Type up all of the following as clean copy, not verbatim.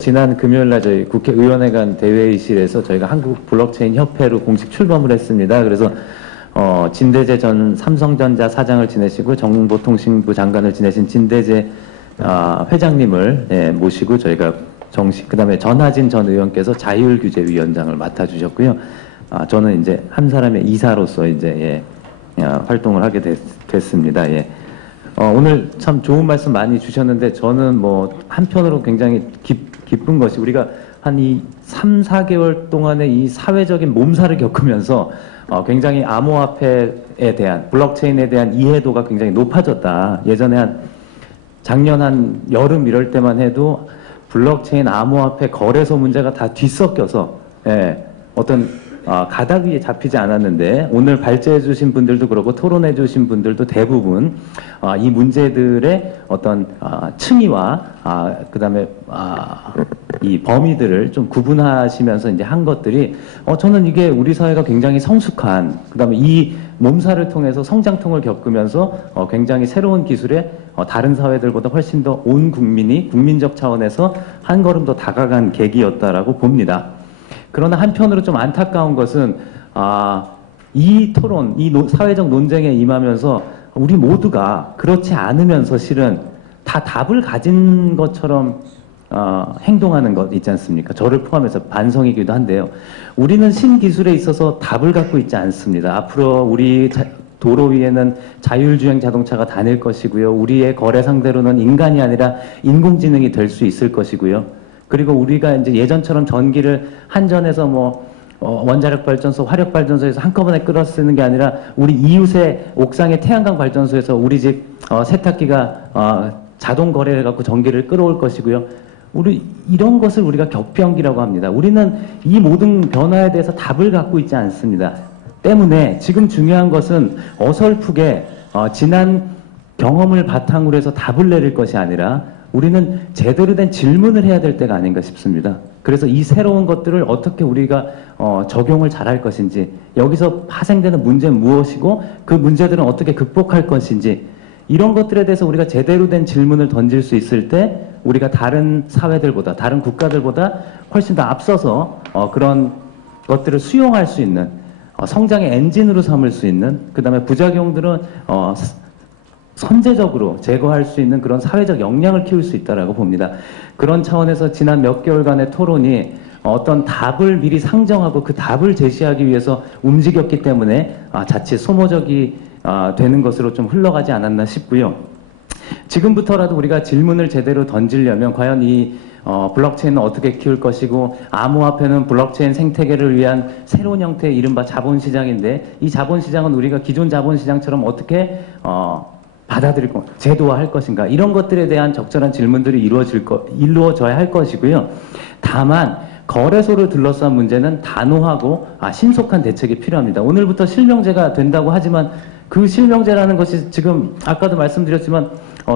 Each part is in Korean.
지난 금요일 날 저희 국회의원회관 대회의실에서 저희가 한국 블록체인 협회로 공식 출범을 했습니다. 그래서 진대재 전 삼성전자 사장을 지내시고 정보통신부 장관을 지내신 진대재 회장님을 모시고 저희가 그다음에 전하진 전 의원께서 자율규제위원장을 맡아주셨고요. 저는 이제 한 사람의 이사로서 이제 활동을 하게 됐습니다. 오늘 참 좋은 말씀 많이 주셨는데 저는 뭐 한편으로 굉장히 기쁜 것이 우리가 한 이 3, 4개월 동안의 이 사회적인 몸살을 겪으면서 굉장히 암호화폐에 대한 블록체인에 대한 이해도가 굉장히 높아졌다. 예전에 작년 한 여름 이럴 때만 해도 블록체인 암호화폐 거래소 문제가 다 뒤섞여서 어떤 가닥 위에 잡히지 않았는데 오늘 발제해 주신 분들도 그렇고 토론해 주신 분들도 대부분 이 문제들의 어떤 층위와 그다음에 이 범위들을 좀 구분하시면서 이제 한 것들이 저는 이게 우리 사회가 굉장히 성숙한 그다음에 이 몸살을 통해서 성장통을 겪으면서 굉장히 새로운 기술에 다른 사회들보다 훨씬 더 온 국민이 국민적 차원에서 한 걸음 더 다가간 계기였다라고 봅니다. 그러나 한편으로 좀 안타까운 것은 이 토론, 이 사회적 논쟁에 임하면서 우리 모두가 그렇지 않으면서 실은 다 답을 가진 것처럼 행동하는 것 있지 않습니까? 저를 포함해서 반성이기도 한데요. 우리는 신기술에 있어서 답을 갖고 있지 않습니다. 앞으로 우리 도로 위에는 자율주행 자동차가 다닐 것이고요. 우리의 거래 상대로는 인간이 아니라 인공지능이 될 수 있을 것이고요. 그리고 우리가 이제 예전처럼 전기를 한전에서 원자력 발전소, 화력 발전소에서 한꺼번에 끌어 쓰는 게 아니라 우리 이웃의 옥상의 태양광 발전소에서 우리 집 세탁기가 자동 거래를 갖고 전기를 끌어올 것이고요. 이런 것을 우리가 격변기라고 합니다. 우리는 이 모든 변화에 대해서 답을 갖고 있지 않습니다. 때문에 지금 중요한 것은 어설프게 지난 경험을 바탕으로 해서 답을 내릴 것이 아니라 우리는 제대로 된 질문을 해야 될 때가 아닌가 싶습니다. 그래서 이 새로운 것들을 어떻게 우리가 적용을 잘할 것인지, 여기서 파생되는 문제는 무엇이고 그 문제들은 어떻게 극복할 것인지, 이런 것들에 대해서 우리가 제대로 된 질문을 던질 수 있을 때 우리가 다른 사회들보다, 다른 국가들보다 훨씬 더 앞서서 그런 것들을 수용할 수 있는, 성장의 엔진으로 삼을 수 있는, 그 다음에 부작용들은 선제적으로 제거할 수 있는 그런 사회적 역량을 키울 수 있다라고 봅니다. 그런 차원에서 지난 몇 개월간의 토론이 어떤 답을 미리 상정하고 그 답을 제시하기 위해서 움직였기 때문에 자칫 소모적이 되는 것으로 좀 흘러가지 않았나 싶고요. 지금부터라도 우리가 질문을 제대로 던지려면 과연 이 블록체인은 어떻게 키울 것이고, 암호화폐는 블록체인 생태계를 위한 새로운 형태의 이른바 자본시장인데, 이 자본시장은 우리가 기존 자본시장처럼 어떻게 받아들일 것, 제도화할 것인가, 이런 것들에 대한 적절한 질문들이 이루어져야 할 것이고요. 다만 거래소를 둘러싼 문제는 단호하고 신속한 대책이 필요합니다. 오늘부터 실명제가 된다고 하지만 그 실명제라는 것이 지금 아까도 말씀드렸지만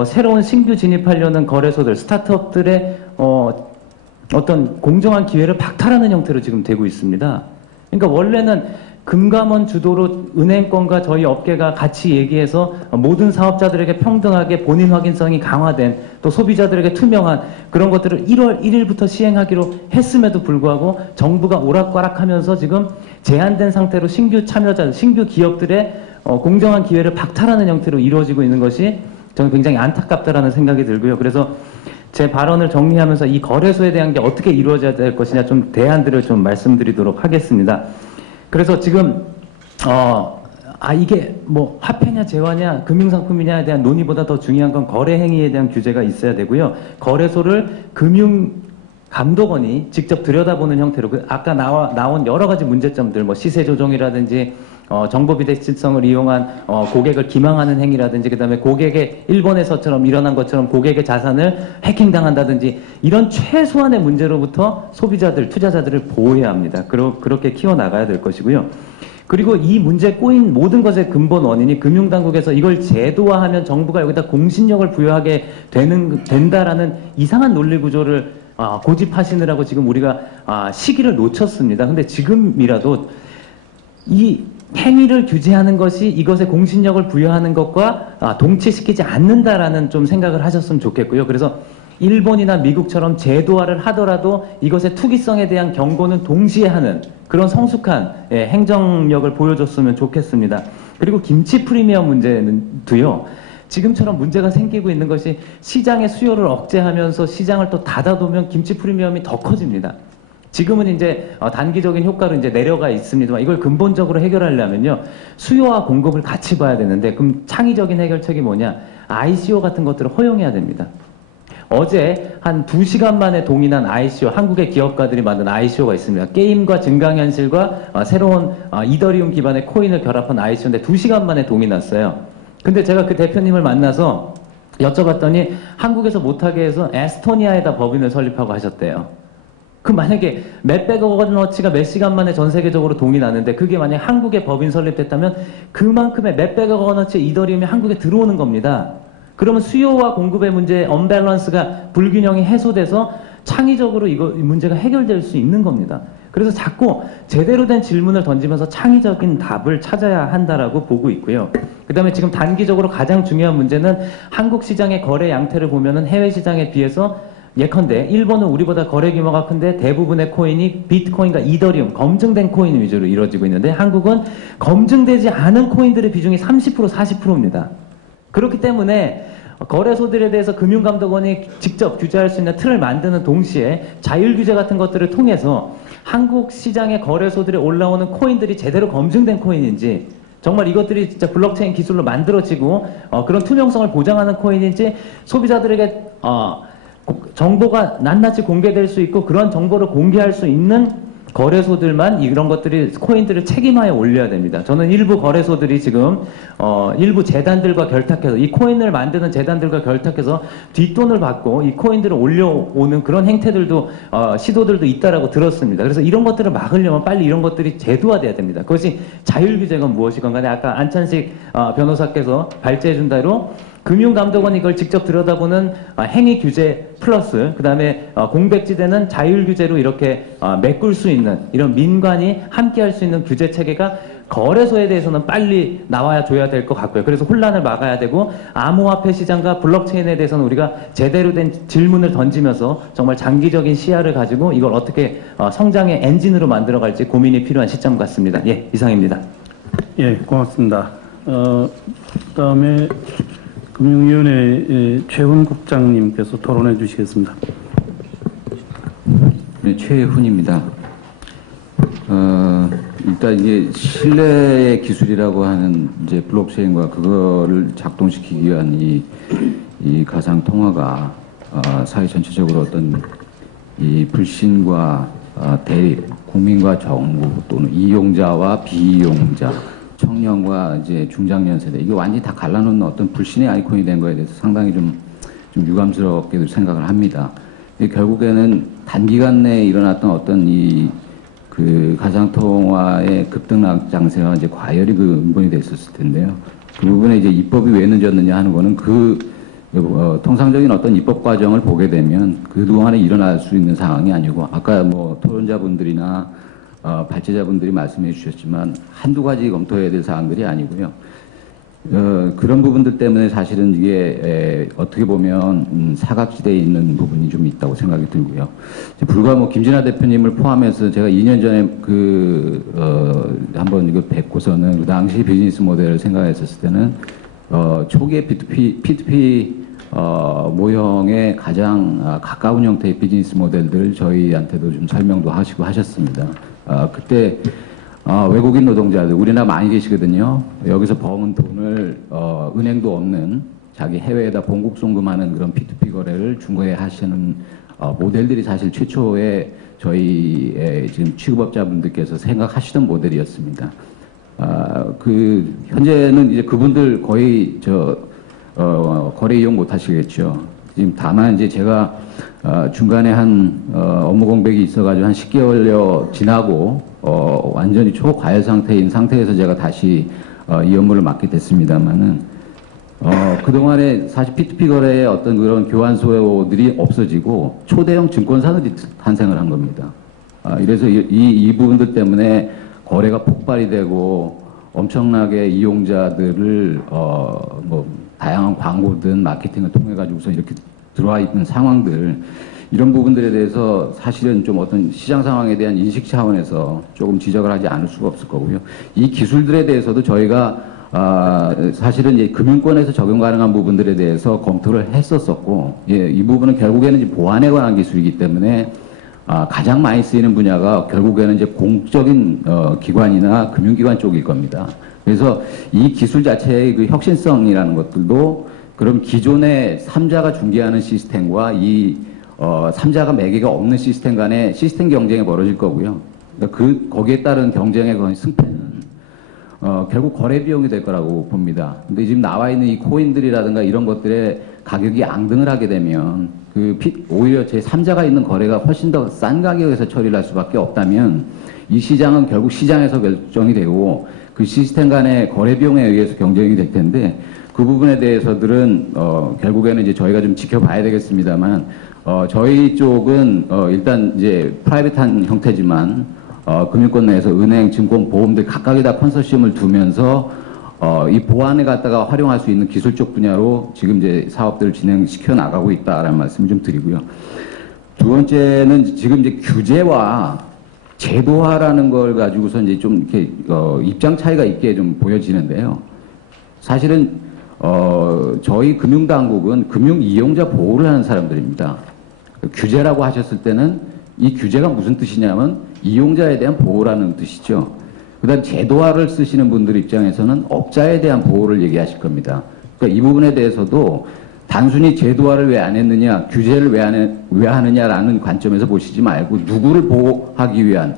새로운 신규 진입하려는 거래소들, 스타트업들의 어떤 공정한 기회를 박탈하는 형태로 지금 되고 있습니다. 그러니까 원래는 금감원 주도로 은행권과 저희 업계가 같이 얘기해서 모든 사업자들에게 평등하게 본인 확인성이 강화된, 또 소비자들에게 투명한 그런 것들을 1월 1일부터 시행하기로 했음에도 불구하고 정부가 오락가락하면서 지금 제한된 상태로 신규 참여자, 신규 기업들의 공정한 기회를 박탈하는 형태로 이루어지고 있는 것이 저는 굉장히 안타깝다라는 생각이 들고요. 그래서 제 발언을 정리하면서 이 거래소에 대한 게 어떻게 이루어져야 될 것이냐 좀 대안들을 좀 말씀드리도록 하겠습니다. 그래서 지금 이게 뭐 화폐냐 재화냐 금융상품이냐에 대한 논의보다 더 중요한 건 거래 행위에 대한 규제가 있어야 되고요. 거래소를 금융감독원이 직접 들여다보는 형태로 아까 나온 여러 가지 문제점들, 뭐 시세 조종이라든지 정보 비대칭성을 이용한 고객을 기망하는 행위라든지, 그다음에 고객의 일본에서처럼 일어난 것처럼 고객의 자산을 해킹당한다든지, 이런 최소한의 문제로부터 소비자들, 투자자들을 보호해야 합니다. 그렇게 키워나가야 될 것이고요. 그리고 이 문제에 꼬인 모든 것의 근본 원인이 금융당국에서 이걸 제도화하면 정부가 여기다 공신력을 부여하게 된다라는 이상한 논리 구조를 고집하시느라고 지금 우리가 시기를 놓쳤습니다. 근데 지금이라도 이 행위를 규제하는 것이 이것에 공신력을 부여하는 것과 동치시키지 않는다라는 좀 생각을 하셨으면 좋겠고요. 그래서 일본이나 미국처럼 제도화를 하더라도 이것의 투기성에 대한 경고는 동시에 하는 그런 성숙한 행정력을 보여줬으면 좋겠습니다. 그리고 김치 프리미엄 문제는도요. 지금처럼 문제가 생기고 있는 것이 시장의 수요를 억제하면서 시장을 또 닫아두면 김치 프리미엄이 더 커집니다. 지금은 이제 단기적인 효과로 이제 내려가 있습니다만 이걸 근본적으로 해결하려면요. 수요와 공급을 같이 봐야 되는데 그럼 창의적인 해결책이 뭐냐? ICO 같은 것들을 허용해야 됩니다. 어제 한 2시간 만에 동인한 ICO, 한국의 기업가들이 만든 ICO가 있습니다. 게임과 증강현실과 새로운 이더리움 기반의 코인을 결합한 ICO인데 2시간 만에 동인났어요. 근데 제가 그 대표님을 만나서 여쭤봤더니 한국에서 못하게 해서 에스토니아에다 법인을 설립하고 하셨대요. 그 만약에 몇백억 원어치가 몇 시간 만에 전 세계적으로 동인하는데 그게 만약에 한국에 법인 설립됐다면 그만큼의 몇백억 원어치 이더리움이 한국에 들어오는 겁니다. 그러면 수요와 공급의 문제, 언밸런스가 불균형이 해소돼서 창의적으로 이 문제가 해결될 수 있는 겁니다. 그래서 자꾸 제대로 된 질문을 던지면서 창의적인 답을 찾아야 한다라고 보고 있고요. 그 다음에 지금 단기적으로 가장 중요한 문제는 한국 시장의 거래 양태를 보면은 해외 시장에 비해서 예컨대 일본은 우리보다 거래 규모가 큰데 대부분의 코인이 비트코인과 이더리움, 검증된 코인 위주로 이루어지고 있는데 한국은 검증되지 않은 코인들의 비중이 30%, 40%입니다. 그렇기 때문에 거래소들에 대해서 금융감독원이 직접 규제할 수 있는 틀을 만드는 동시에 자율규제 같은 것들을 통해서 한국 시장의 거래소들에 올라오는 코인들이 제대로 검증된 코인인지 정말 이것들이 진짜 블록체인 기술로 만들어지고 그런 투명성을 보장하는 코인인지 소비자들에게 정보가 낱낱이 공개될 수 있고 그런 정보를 공개할 수 있는 거래소들만 이런 것들이 코인들을 책임하에 올려야 됩니다. 저는 일부 거래소들이 지금 일부 재단들과 결탁해서 이 코인을 만드는 재단들과 결탁해서 뒷돈을 받고 이 코인들을 올려오는 그런 행태들도 시도들도 있다라고 들었습니다. 그래서 이런 것들을 막으려면 빨리 이런 것들이 제도화돼야 됩니다. 그것이 자율규제가 무엇이건 간에 아까 안찬식 변호사께서 발제해 준 대로 금융감독원이 이걸 직접 들여다보는 행위규제 플러스 그 다음에 공백지대는 자율규제로 이렇게 메꿀 수 있는 이런 민관이 함께할 수 있는 규제체계가 거래소에 대해서는 빨리 나와야 줘야 될 것 같고요. 그래서 혼란을 막아야 되고 암호화폐 시장과 블록체인에 대해서는 우리가 제대로 된 질문을 던지면서 정말 장기적인 시야를 가지고 이걸 어떻게 성장의 엔진으로 만들어갈지 고민이 필요한 시점 같습니다. 예, 이상입니다. 예, 고맙습니다. 그다음에 금융위원회 최훈 국장님께서 토론해 주시겠습니다. 네, 최훈입니다. 일단 이게 신뢰의 기술이라고 하는 이제 블록체인과 그거를 작동시키기 위한 이 가상 통화가 사회 전체적으로 어떤 이 불신과 대립, 국민과 정부 또는 이용자와 비이용자, 청년과 이제 중장년 세대 이게 완전히 다 갈라놓는 어떤 불신의 아이콘이 된 거에 대해서 상당히 좀 유감스럽게도 생각을 합니다. 결국에는 단기간 내에 일어났던 어떤 그 가상통화의 급등락 장세와 이제 과열이 근본이 됐었을 텐데요. 그 부분에 이제 입법이 왜 늦었느냐 하는 거는 통상적인 어떤 입법 과정을 보게 되면 그동안에 일어날 수 있는 상황이 아니고 아까 뭐 토론자분들이나 발제자분들이 말씀해 주셨지만 한두 가지 검토해야 될 사항들이 아니고요. 그런 부분들 때문에 사실은 이게 어떻게 보면 사각지대에 있는 부분이 좀 있다고 생각이 들고요. 불과 뭐 김진아 대표님을 포함해서 제가 2년 전에 한번 이거 뵙고서는 그 당시 비즈니스 모델을 생각했었을 때는 초기에 P2P 모형에 가장 가까운 형태의 비즈니스 모델들을 저희한테도 좀 설명도 하시고 하셨습니다. 그때 외국인 노동자들 우리나라 많이 계시거든요. 여기서 버은 돈을 은행도 없는 자기 해외에다 본국 송금하는 그런 P2P 거래를 중국에 하시는 모델들이 사실 최초의 저희 지금 취급업자분들께서 생각하시던 모델이었습니다. 현재는 이제 그분들 거의 거래 이용 못 하시겠죠. 지금 다만 이제 제가 중간에 한 업무 공백이 있어가지고 한 10개월여 지나고 완전히 초과열 상태에서 제가 다시 이 업무를 맡게 됐습니다만은 그동안에 사실 P2P 거래의 어떤 그런 교환소들이 없어지고 초대형 증권사들이 탄생을 한 겁니다. 이래서 이 부분들 때문에 거래가 폭발이 되고 엄청나게 이용자들을 뭐 다양한 광고든 마케팅을 통해 가지고서 이렇게 들어와 있는 상황들, 이런 부분들에 대해서 사실은 좀 어떤 시장 상황에 대한 인식 차원에서 조금 지적을 하지 않을 수가 없을 거고요. 이 기술들에 대해서도 저희가 사실은 이제 금융권에서 적용 가능한 부분들에 대해서 검토를 했었었고, 예, 이 부분은 결국에는 이제 보안에 관한 기술이기 때문에 가장 많이 쓰이는 분야가 결국에는 이제 공적인 기관이나 금융기관 쪽일 겁니다. 그래서 이 기술 자체의 그 혁신성이라는 것들도 그럼 기존의 3자가 중개하는 시스템과 이 3자가 매개가 없는 시스템 간의 시스템 경쟁이 벌어질 거고요. 그러니까 거기에 따른 경쟁의 그런 승패는 결국 거래 비용이 될 거라고 봅니다. 근데 지금 나와 있는 이 코인들이라든가 이런 것들의 가격이 앙등을 하게 되면 오히려 제 3자가 있는 거래가 훨씬 더 싼 가격에서 처리를 할 수밖에 없다면 이 시장은 결국 시장에서 결정이 되고 그 시스템 간의 거래 비용에 의해서 경쟁이 될 텐데 그 부분에 대해서들은 결국에는 이제 저희가 좀 지켜봐야 되겠습니다만 저희 쪽은 일단 이제 프라이빗한 형태지만 금융권 내에서 은행, 증권, 보험들 각각에다 컨소시엄을 두면서 이 보안에 갖다가 활용할 수 있는 기술적 분야로 지금 이제 사업들을 진행시켜 나가고 있다라는 말씀을 좀 드리고요. 두 번째는 지금 이제 규제와 제도화라는 걸 가지고서 이제 좀 이렇게 입장 차이가 있게 좀 보여지는데요. 사실은 저희 금융당국은 금융 이용자 보호를 하는 사람들입니다. 규제라고 하셨을 때는 이 규제가 무슨 뜻이냐면 이용자에 대한 보호라는 뜻이죠. 그다음 제도화를 쓰시는 분들 입장에서는 업자에 대한 보호를 얘기하실 겁니다. 그러니까 이 부분에 대해서도 단순히 제도화를 왜 안 했느냐, 규제를 왜 하느냐라는 관점에서 보시지 말고 누구를 보호하기 위한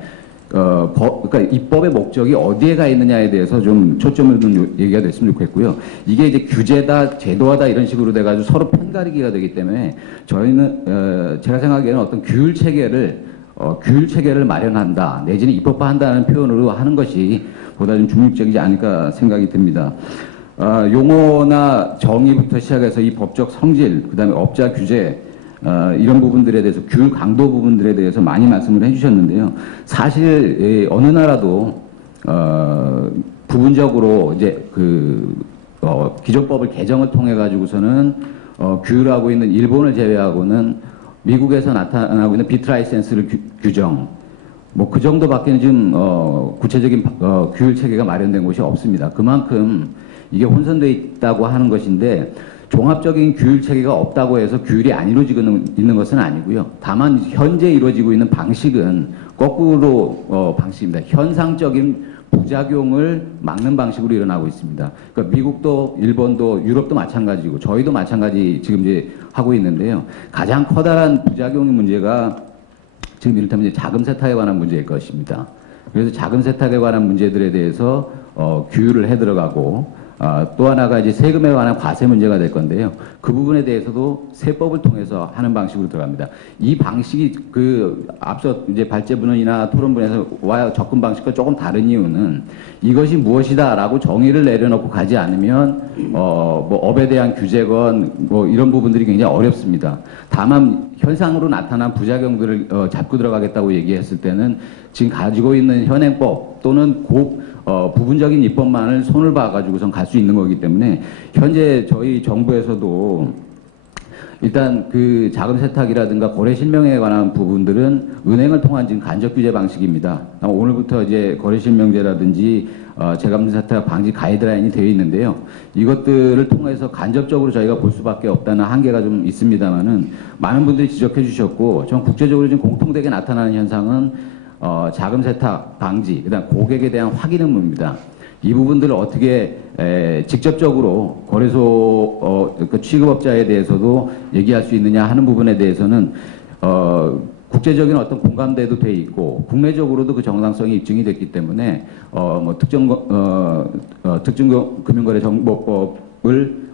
그러니까 입법의 목적이 어디에 가 있느냐에 대해서 좀 초점을 둔 얘기가 됐으면 좋겠고요. 이게 이제 규제다, 제도화다 이런 식으로 돼가지고 서로 편가르기가 되기 때문에 저희는 제가 생각하기에는 어떤 규율 체계를 마련한다, 내지는 입법화한다는 표현으로 하는 것이 보다 좀 중립적이지 않을까 생각이 듭니다. 용어나 정의부터 시작해서 이 법적 성질, 그다음에 업자 규제, 이런 부분들에 대해서 규율 강도 부분들에 대해서 많이 말씀을 해주셨는데요. 사실 어느 나라도 부분적으로 이제 기존법을 개정을 통해 가지고서는 규율하고 있는 일본을 제외하고는 미국에서 나타나고 있는 비트라이센스를 규정, 뭐 그 정도밖에는 지금 구체적인 규율 체계가 마련된 곳이 없습니다. 그만큼 이게 혼선되어 있다고 하는 것인데 종합적인 규율 체계가 없다고 해서 규율이 안 이루어지고 있는 것은 아니고요. 다만 현재 이루어지고 있는 방식은 거꾸로 방식입니다. 현상적인 부작용을 막는 방식으로 일어나고 있습니다. 그러니까 미국도 일본도 유럽도 마찬가지고 저희도 마찬가지 지금 이제 하고 있는데요. 가장 커다란 부작용의 문제가 지금 이를테면 이제 자금 세탁에 관한 문제일 것입니다. 그래서 자금 세탁에 관한 문제들에 대해서 규율을 해 들어가고 또 하나가 이제 세금에 관한 과세 문제가 될 건데요. 그 부분에 대해서도 세법을 통해서 하는 방식으로 들어갑니다. 이 방식이 앞서 이제 발제분원이나 토론분에서와 접근 방식과 조금 다른 이유는 이것이 무엇이다라고 정의를 내려놓고 가지 않으면 뭐 업에 대한 규제건 뭐 이런 부분들이 굉장히 어렵습니다. 다만 현상으로 나타난 부작용들을 잡고 들어가겠다고 얘기했을 때는 지금 가지고 있는 현행법 또는 부분적인 입법만을 손을 봐가지고선 갈 수 있는 거기 때문에 현재 저희 정부에서도 일단 그 자금 세탁이라든가 거래 실명에 관한 부분들은 은행을 통한 지금 간접 규제 방식입니다. 오늘부터 이제 거래 실명제라든지 재감 세탁 방지 가이드라인이 되어 있는데요. 이것들을 통해서 간접적으로 저희가 볼 수밖에 없다는 한계가 좀 있습니다만은 많은 분들이 지적해 주셨고 전 국제적으로 지금 공통되게 나타나는 현상은 자금 세탁 방지, 그다음 고객에 대한 확인 의무입니다. 이 부분들을 어떻게 직접적으로 거래소 그 취급업자에 대해서도 얘기할 수 있느냐 하는 부분에 대해서는 국제적인 어떤 공감대도 돼 있고 국내적으로도 그 정당성이 입증이 됐기 때문에 뭐 특정 금융거래 정보법을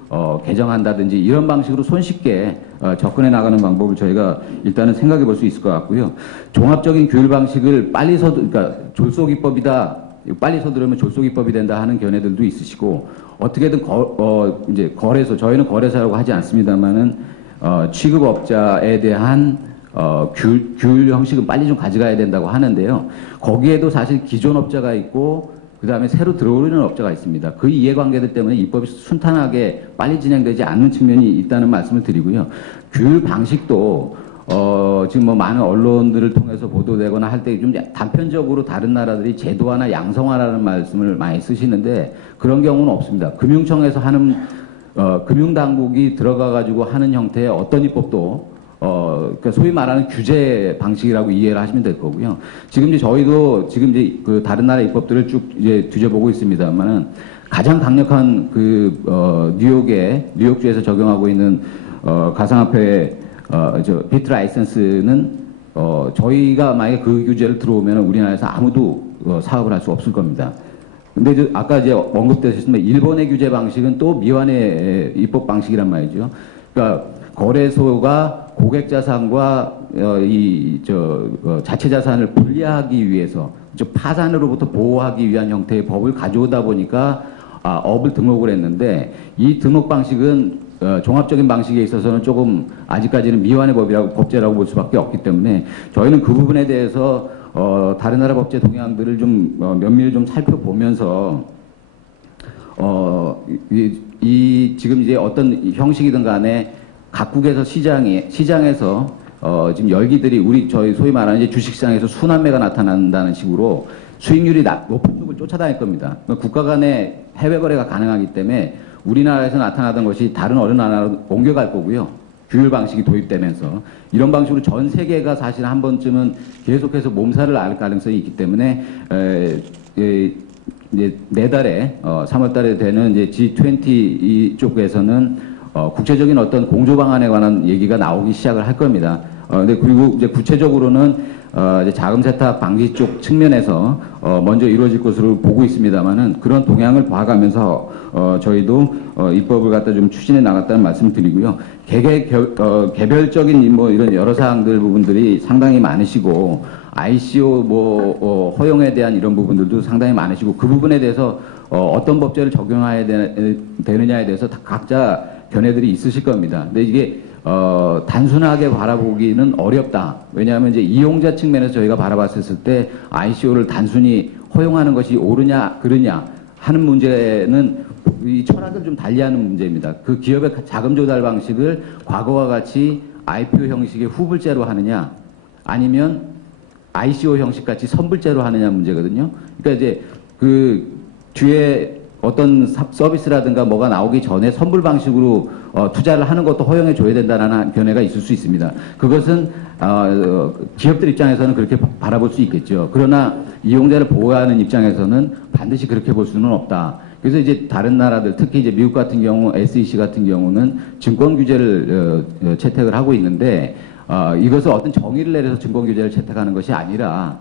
개정한다든지 이런 방식으로 손쉽게 접근해 나가는 방법을 저희가 일단은 생각해 볼 수 있을 것 같고요. 종합적인 규율 방식을 빨리 그러니까 졸속입법이다, 빨리 서두르면 졸속입법이 된다 하는 견해들도 있으시고 어떻게든 이제 거래소, 저희는 거래소라고 하지 않습니다만은 취급업자에 대한 규율 형식은 빨리 좀 가져가야 된다고 하는데요. 거기에도 사실 기존 업자가 있고 그 다음에 새로 들어오는 업자가 있습니다. 그 이해관계들 때문에 입법이 순탄하게 빨리 진행되지 않는 측면이 있다는 말씀을 드리고요. 규율 방식도 지금 뭐 많은 언론들을 통해서 보도되거나 할 때 좀 단편적으로 다른 나라들이 제도화나 양성화라는 말씀을 많이 쓰시는데 그런 경우는 없습니다. 금융청에서 하는 금융당국이 들어가가지고 하는 형태의 어떤 입법도 그러니까 소위 말하는 규제 방식이라고 이해를 하시면 될 거고요. 지금 이제 저희도 지금 이제 그 다른 나라 입법들을 쭉 이제 뒤져보고 있습니다만은 가장 강력한 그 뉴욕주에서 적용하고 있는 가상화폐 비트 라이센스는 저희가 만약에 그 규제를 들어오면 우리나라에서 아무도 사업을 할 수 없을 겁니다. 근데 아까 이제 언급되셨지만 일본의 규제 방식은 또 미완의 입법 방식이란 말이죠. 그러니까 거래소가 고객 자산과 자체 자산을 분리하기 위해서 파산으로부터 보호하기 위한 형태의 법을 가져오다 보니까 업을 등록을 했는데 이 등록 방식은 종합적인 방식에 있어서는 조금 아직까지는 미완의 법제라고 볼 수밖에 없기 때문에 저희는 그 부분에 대해서 다른 나라 법제 동향들을 좀 면밀히 좀 살펴보면서 지금 이제 어떤 형식이든 간에 각국에서 시장에서 지금 열기들이 저희 소위 말하는 이제 주식시장에서 순환매가 나타난다는 식으로 수익률이 높은 쪽을 쫓아다닐 겁니다. 국가 간의 해외 거래가 가능하기 때문에 우리나라에서 나타나던 것이 다른 어느 나라로 옮겨갈 거고요. 규율 방식이 도입되면서 이런 방식으로 전 세계가 사실 한 번쯤은 계속해서 몸살을 앓을 가능성이 있기 때문에 이제 내달에 3월달에 되는 이제 G20 이쪽에서는 국제적인 어떤 공조 방안에 관한 얘기가 나오기 시작을 할 겁니다. 근데 그리고 이제 구체적으로는 이제 자금 세탁 방지 쪽 측면에서 먼저 이루어질 것으로 보고 있습니다만은 그런 동향을 봐가면서 저희도 입법을 갖다 좀 추진해 나갔다는 말씀을 드리고요. 개별적인 뭐 이런 여러 사항들 부분들이 상당히 많으시고 ICO 허용에 대한 이런 부분들도 상당히 많으시고 그 부분에 대해서 어떤 법제를 적용해야 되느냐에 대해서 다 각자 견해들이 있으실 겁니다. 근데 이게 단순하게 바라보기는 어렵다. 왜냐하면 이제 이용자 측면에서 저희가 바라봤을 때 ICO를 단순히 허용하는 것이 옳으냐 그르냐 하는 문제는 이 철학을 좀 달리하는 문제입니다. 그 기업의 자금 조달 방식을 과거와 같이 IPO 형식의 후불제로 하느냐 아니면 ICO 형식 같이 선불제로 하느냐 문제거든요. 그러니까 이제 그 뒤에 어떤 서비스라든가 뭐가 나오기 전에 선불 방식으로 투자를 하는 것도 허용해 줘야 된다는 견해가 있을 수 있습니다. 그것은 기업들 입장에서는 그렇게 바라볼 수 있겠죠. 그러나 이용자를 보호하는 입장에서는 반드시 그렇게 볼 수는 없다. 그래서 이제 다른 나라들, 특히 이제 미국 같은 경우, SEC 같은 경우는 증권 규제를 채택을 하고 있는데 이것을 어떤 정의를 내려서 증권 규제를 채택하는 것이 아니라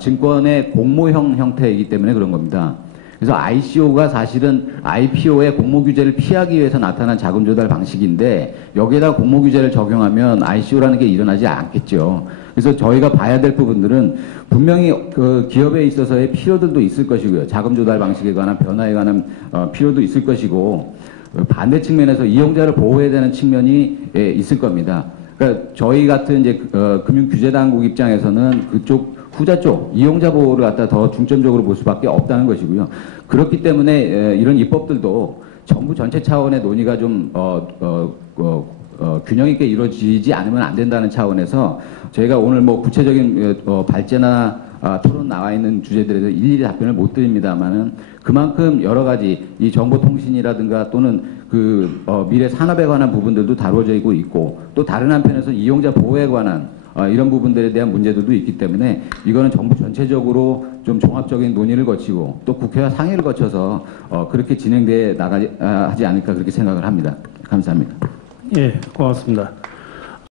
증권의 공모형 형태이기 때문에 그런 겁니다. 그래서 ICO가 사실은 IPO의 공모 규제를 피하기 위해서 나타난 자금 조달 방식인데 여기에다 공모 규제를 적용하면 ICO라는 게 일어나지 않겠죠. 그래서 저희가 봐야 될 부분들은 분명히 그 기업에 있어서의 필요들도 있을 것이고요. 자금 조달 방식에 관한 변화에 관한 필요도 있을 것이고 반대 측면에서 이용자를 보호해야 되는 측면이 있을 겁니다. 그러니까 저희 같은 이제 금융 규제 당국 입장에서는 그쪽 후자 쪽 이용자 보호를 갖다 더 중점적으로 볼 수밖에 없다는 것이고요. 그렇기 때문에 이런 입법들도 정부 전체 차원의 논의가 좀 균형 있게 이루어지지 않으면 안 된다는 차원에서 저희가 오늘 뭐 구체적인 발제나 토론 나와 있는 주제들에 대해서 일일이 답변을 못 드립니다만은 그만큼 여러 가지 이 정보통신이라든가 또는 그 미래 산업에 관한 부분들도 다루어지고 있고 또 다른 한편에서 이용자 보호에 관한 이런 부분들에 대한 문제들도 있기 때문에 이거는 정부 전체적으로 좀 종합적인 논의를 거치고 또 국회와 상의를 거쳐서 그렇게 진행돼 나가지 하지 않을까 그렇게 생각을 합니다. 감사합니다. 예, 고맙습니다.